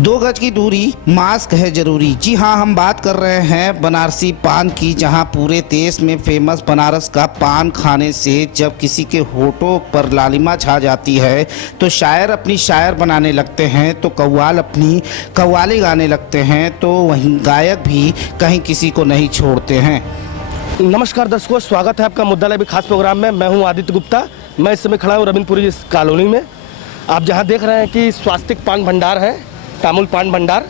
2 गज की दूरी, मास्क है जरूरी। जी हाँ, हम बात कर रहे हैं बनारसी पान की, जहाँ पूरे देश में फेमस बनारस का पान खाने से जब किसी के होठों पर लालिमा छा जाती है तो शायर अपनी शायर बनाने लगते हैं, तो कव्वाल अपनी कव्वाली गाने लगते हैं, तो वहीं गायक भी कहीं किसी को नहीं छोड़ते हैं। नमस्कार दर्शकों, स्वागत है आपका मुद्दा लाइव खास प्रोग्राम में। मैं हूं आदित्य गुप्ता। मैं इस समय खड़ा हूं रविंद्रपुरी इस कॉलोनी में। आप जहां देख रहे हैं कि स्वास्तिक पान भंडार है, तामुल पान भंडार।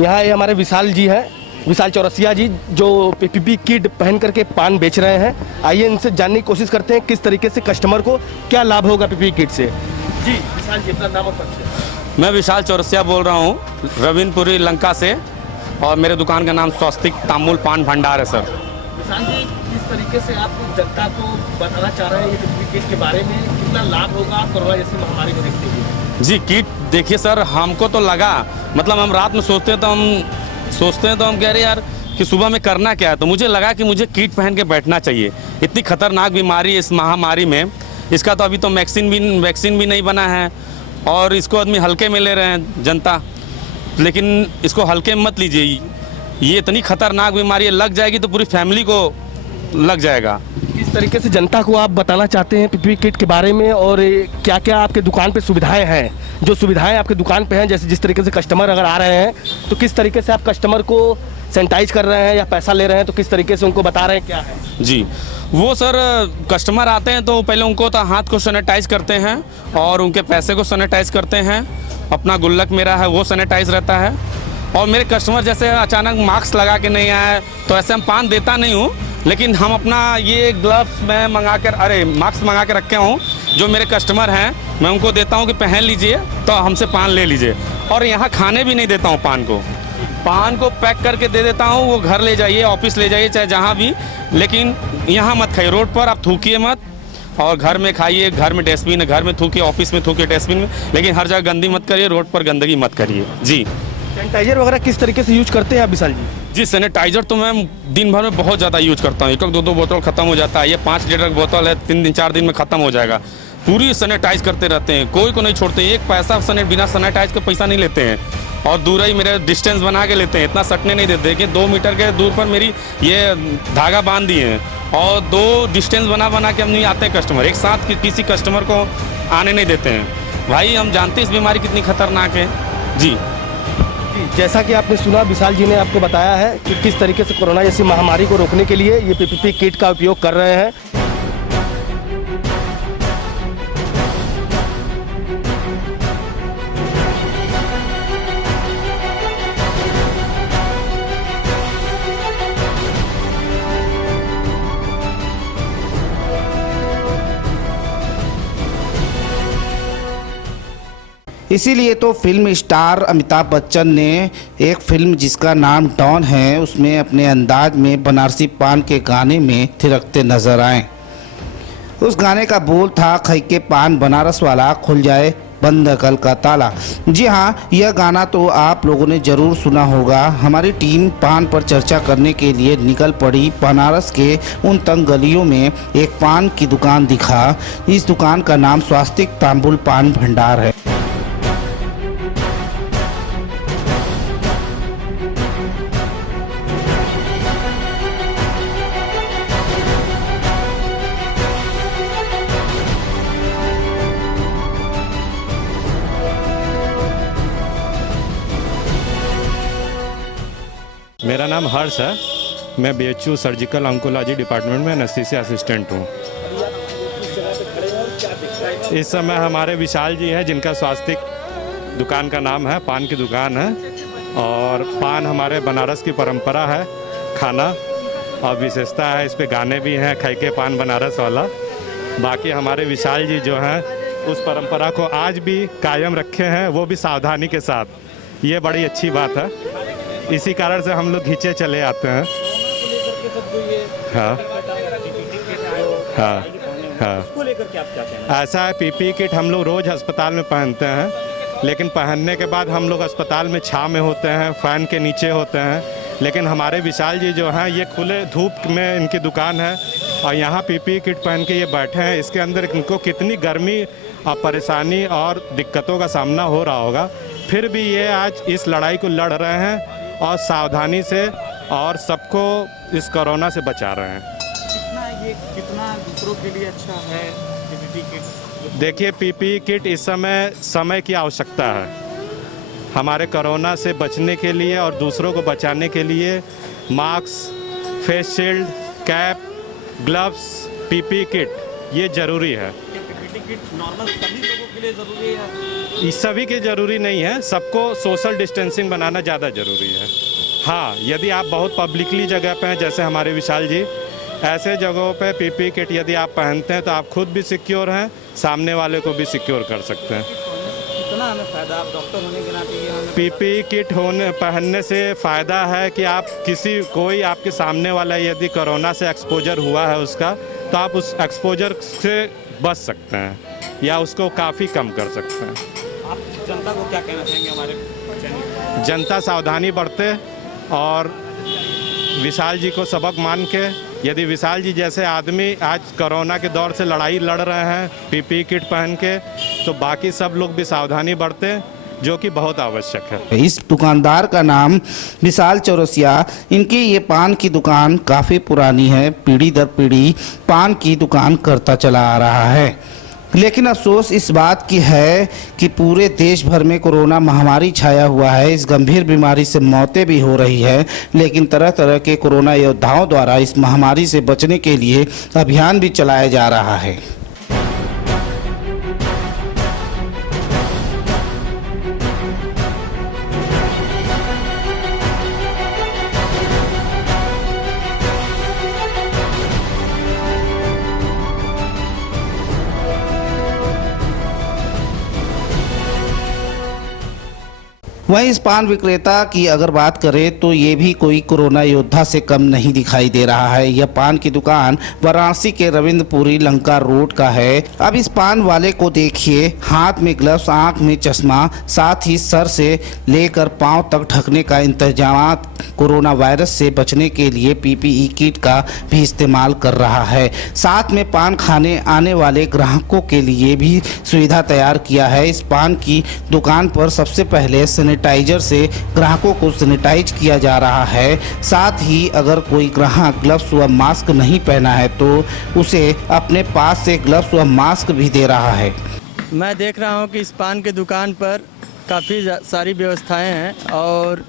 यहाँ ये हमारे विशाल जी हैं, विशाल चौरसिया जी, जो पीपीपी किट पहन करके पान बेच रहे हैं। आइए इनसे जानने की कोशिश करते हैं किस तरीके से कस्टमर को क्या लाभ होगा पीपीपी किट से। जी विशाल जी, अपना नाम और परिचय। मैं विशाल चौरसिया बोल रहा हूँ रविंद्रपुरी लंका से, और मेरे दुकान का नाम स्वास्तिक तामुल पान भंडार है सर। विशाल जी, किस तरीके से आप जनता को बताना चाह रहे हैं ये पीपीपी किट के बारे में, कितना लाभ होगा कोरोना जैसी महामारी को देखते हुए? जी किट देखिए सर, हमको तो लगा, मतलब हम रात में सोचते हैं तो हम कह रहे यार कि सुबह में करना क्या है, तो मुझे लगा कि मुझे किट पहन के बैठना चाहिए। इतनी खतरनाक बीमारी इस महामारी में, इसका तो अभी तो वैक्सीन भी नहीं बना है, और इसको आदमी हल्के में ले रहे हैं जनता, लेकिन इसको हल्के में मत लीजिए। ये इतनी खतरनाक बीमारी है, लग जाएगी तो पूरी फैमिली को लग जाएगा। किस तरीके से जनता को आप बताना चाहते हैं पीपीपी किट के बारे में, और क्या क्या आपके दुकान पे सुविधाएं हैं, जो सुविधाएं आपके दुकान पे हैं, जैसे जिस तरीके से कस्टमर अगर आ रहे हैं तो किस तरीके से आप कस्टमर को सैनिटाइज कर रहे हैं या पैसा ले रहे हैं, तो किस तरीके से उनको बता रहे हैं क्या है? जी वो सर, कस्टमर आते हैं तो पहले उनको तो हाथ को सैनिटाइज करते हैं और उनके पैसे को सैनिटाइज करते हैं। अपना गुल्लक मेरा है वो सैनिटाइज रहता है। और मेरे कस्टमर जैसे अचानक मास्क लगा के नहीं आए तो ऐसे हम पान देता नहीं हूँ, लेकिन हम अपना ये ग्लव्स में मास्क मंगा के रखे हूँ। जो मेरे कस्टमर हैं मैं उनको देता हूँ कि पहन लीजिए तो हमसे पान ले लीजिए। और यहाँ खाने भी नहीं देता हूँ, पान को पैक करके दे देता हूँ, वो घर ले जाइए, ऑफिस ले जाइए, चाहे जहाँ भी, लेकिन यहाँ मत खाइए। रोड पर आप थूकिए मत, और घर में खाइए। घर में डस्टबिन है, घर में थूकिए, ऑफिस में थूकिए डस्टबिन में, लेकिन हर जगह गंदी मत करिए, रोड पर गंदगी मत करिए। जी सैनिटाइजर वगैरह किस तरीके से यूज करते हैं आप विशाल जी? जी सैनिटाइजर तो मैं दिन भर में बहुत ज़्यादा यूज करता हूँ। 1-2 बोतल ख़त्म हो जाता है। ये 5 लीटर की बोतल है, 3-4 दिन में ख़त्म हो जाएगा। पूरी सैनिटाइज करते रहते हैं, कोई को नहीं छोड़ते हैं। एक पैसा बिना सैनिटाइज के पैसा नहीं लेते हैं, और दूर ही मेरे डिस्टेंस बना के लेते हैं, इतना सटने नहीं देते कि 2 मीटर के दूर पर मेरी ये धागा बांध दिए हैं, और 2 डिस्टेंस बना के हम नहीं आते हैं कस्टमर, एक साथ किसी कस्टमर को आने नहीं देते हैं। भाई हम जानते हैं इस बीमारी कितनी खतरनाक है। जी जैसा कि आपने सुना, विशाल जी ने आपको बताया है कि किस तरीके से कोरोना जैसी महामारी को रोकने के लिए ये पीपीपी किट का उपयोग कर रहे हैं। इसीलिए तो फिल्म स्टार अमिताभ बच्चन ने एक फिल्म जिसका नाम डॉन है, उसमें अपने अंदाज में बनारसी पान के गाने में थिरकते नजर आए। उस गाने का बोल था, खई के पान बनारस वाला, खुल जाए बंद कल का ताला। जी हाँ, यह गाना तो आप लोगों ने ज़रूर सुना होगा। हमारी टीम पान पर चर्चा करने के लिए निकल पड़ी। बनारस के उन तंग गलियों में एक पान की दुकान दिखा। इस दुकान का नाम स्वास्तिक तामुल पान भंडार है। मेरा नाम हर्ष है। मैं BHU सर्जिकल ऑन्कोलॉजी डिपार्टमेंट में एनेस्थीसिया असिस्टेंट हूँ। इस समय हमारे विशाल जी हैं, जिनका स्वास्तिक दुकान का नाम है, पान की दुकान है। और पान हमारे बनारस की परंपरा है खाना, और विशेषता है इस पे गाने भी हैं, खई के पान बनारस वाला। बाकी हमारे विशाल जी जो हैं उस परंपरा को आज भी कायम रखे हैं, वो भी सावधानी के साथ। ये बड़ी अच्छी बात है, इसी कारण से हम लोग खींचे चले आते हैं। हाँ हाँ हाँ, ऐसा है पीपी किट हम लोग रोज़ अस्पताल में पहनते हैं, लेकिन पहनने के बाद हम लोग अस्पताल में छाँव में होते हैं, फ़ैन के नीचे होते हैं। लेकिन हमारे विशाल जी जो हैं ये खुले धूप में इनकी दुकान है, और यहाँ पीपी किट पहन के ये बैठे हैं। इसके अंदर इनको कितनी गर्मी और परेशानी और दिक्कतों का सामना हो रहा होगा, फिर भी ये आज इस लड़ाई को लड़ रहे हैं और सावधानी से और सबको इस कोरोना से बचा रहे हैं। कितना दूसरों के लिए अच्छा है पीपीई किट? देखिए, पीपीई किट इस समय की आवश्यकता है। हमारे कोरोना से बचने के लिए और दूसरों को बचाने के लिए mask, face shield, cap, gloves, PPE kit ये ज़रूरी है। पीपीई किट नॉर्मल सभी लोगों के लिए ज़रूरी है? इस सभी के ज़रूरी नहीं है, सबको सोशल डिस्टेंसिंग बनाना ज़्यादा ज़रूरी है। हाँ, यदि आप बहुत पब्लिकली जगह पे हैं, जैसे हमारे विशाल जी, ऐसे जगहों पे पीपीई किट यदि आप पहनते हैं तो आप खुद भी सिक्योर हैं, सामने वाले को भी सिक्योर कर सकते हैं। कितना हमें फ़ायदा, आप डॉक्टर होने के नाते ये हमें पीपीई किट पहनने से फ़ायदा है कि आप कोई आपके सामने वाला यदि कोरोना से एक्सपोजर हुआ है उसका, तो आप उस एक्सपोजर से बच सकते हैं या उसको काफ़ी कम कर सकते हैं। आप जनता को क्या कहना चाहेंगे? हमारे जनता सावधानी बरते और विशाल जी को सबक मान के, यदि विशाल जी जैसे आदमी आज कोरोना के दौर से लड़ाई लड़ रहे हैं पीपीई किट पहन के, तो बाकी सब लोग भी सावधानी बरतें, जो कि बहुत आवश्यक है। इस दुकानदार का नाम विशाल चौरसिया। इनकी ये पान की दुकान काफ़ी पुरानी है, पीढ़ी दर पीढ़ी पान की दुकान करता चला आ रहा है। लेकिन अफसोस इस बात की है कि पूरे देश भर में कोरोना महामारी छाया हुआ है। इस गंभीर बीमारी से मौतें भी हो रही है, लेकिन तरह तरह के कोरोना योद्धाओं द्वारा इस महामारी से बचने के लिए अभियान भी चलाया जा रहा है। वहीं इस पान विक्रेता की अगर बात करें तो ये भी कोई कोरोना योद्धा से कम नहीं दिखाई दे रहा है। यह पान की दुकान वाराणसी के रविंद्रपुरी लंका रोड का है। अब इस पान वाले को देखिए, हाथ में ग्लव्स, आंख में चश्मा, साथ ही सर से लेकर पांव तक ढकने का इंतजाम कोरोना वायरस से बचने के लिए पीपीई किट का भी इस्तेमाल कर रहा है। साथ में पान खाने आने वाले ग्राहकों के लिए भी सुविधा तैयार किया है। इस पान की दुकान पर सबसे पहले सैनिटाइजर से ग्राहकों को सैनिटाइज किया जा रहा है। साथ ही अगर कोई ग्राहक ग्लव्स व मास्क नहीं पहना है तो उसे अपने पास से ग्लव्स व मास्क भी दे रहा है। मैं देख रहा हूं कि इस पान की दुकान पर काफ़ी सारी व्यवस्थाएं हैं और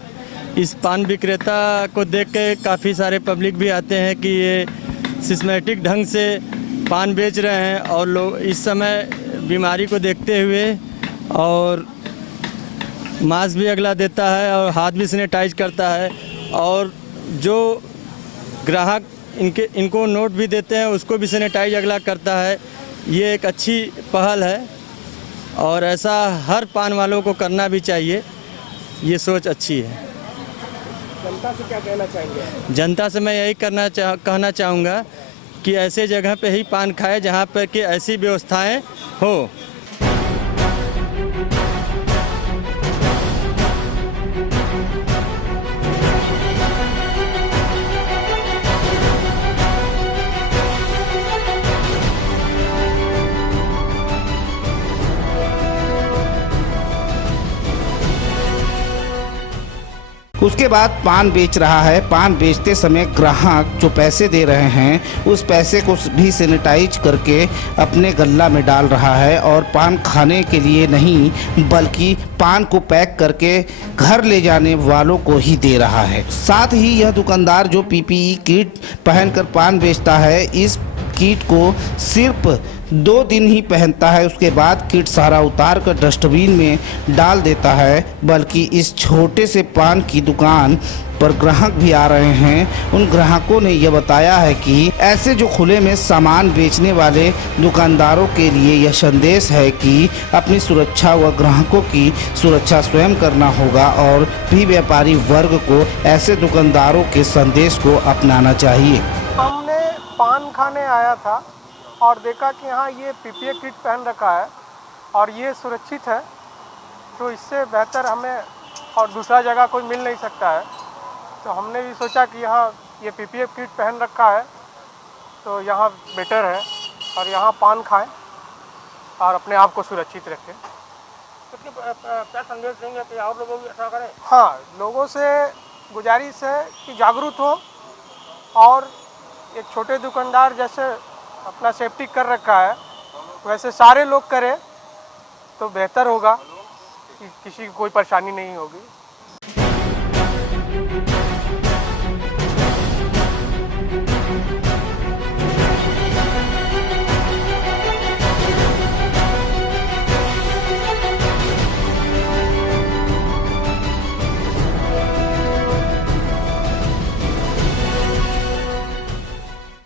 इस पान विक्रेता को देख के काफ़ी सारे पब्लिक भी आते हैं कि ये सिस्टमेटिक ढंग से पान बेच रहे हैं और लोग इस समय बीमारी को देखते हुए और मास्क भी अगला देता है और हाथ भी सैनिटाइज करता है और जो ग्राहक इनको नोट भी देते हैं उसको भी सैनिटाइज अगला करता है। ये एक अच्छी पहल है और ऐसा हर पान वालों को करना भी चाहिए। ये सोच अच्छी है। जनता से क्या कहना चाहेंगे? जनता से मैं यही कहना चाहूँगा कि ऐसे जगह पे ही पान खाए जहाँ पर कि ऐसी व्यवस्थाएं हो। उसके बाद पान बेच रहा है। पान बेचते समय ग्राहक जो पैसे दे रहे हैं उस पैसे को भी सैनिटाइज करके अपने गल्ला में डाल रहा है और पान खाने के लिए नहीं बल्कि पान को पैक करके घर ले जाने वालों को ही दे रहा है। साथ ही यह दुकानदार जो पीपीई किट पहनकर पान बेचता है, इस किट को सिर्फ 2 दिन ही पहनता है, उसके बाद किट सारा उतार कर डस्टबिन में डाल देता है। बल्कि इस छोटे से पान की दुकान पर ग्राहक भी आ रहे हैं। उन ग्राहकों ने यह बताया है कि ऐसे जो खुले में सामान बेचने वाले दुकानदारों के लिए यह संदेश है कि अपनी सुरक्षा व ग्राहकों की सुरक्षा स्वयं करना होगा और भी व्यापारी वर्ग को ऐसे दुकानदारों के संदेश को अपनाना चाहिए। हमने पान खाने आया था और देखा कि यहाँ ये पीपीई किट पहन रखा है और ये सुरक्षित है, तो इससे बेहतर हमें और दूसरा जगह कोई मिल नहीं सकता है। तो हमने भी सोचा कि यहाँ ये पीपीई किट पहन रखा है तो यहाँ बेटर है और यहाँ पान खाएं और अपने आप को सुरक्षित रखें। क्या संदेश देंगे कि और लोगों भी ऐसा करें? हाँ, लोगों से गुजारिश है कि जागरूक हो और एक छोटे दुकानदार जैसे अपना सेफ्टी कर रखा है वैसे सारे लोग करें तो बेहतर होगा कि किसी को कोई परेशानी नहीं होगी।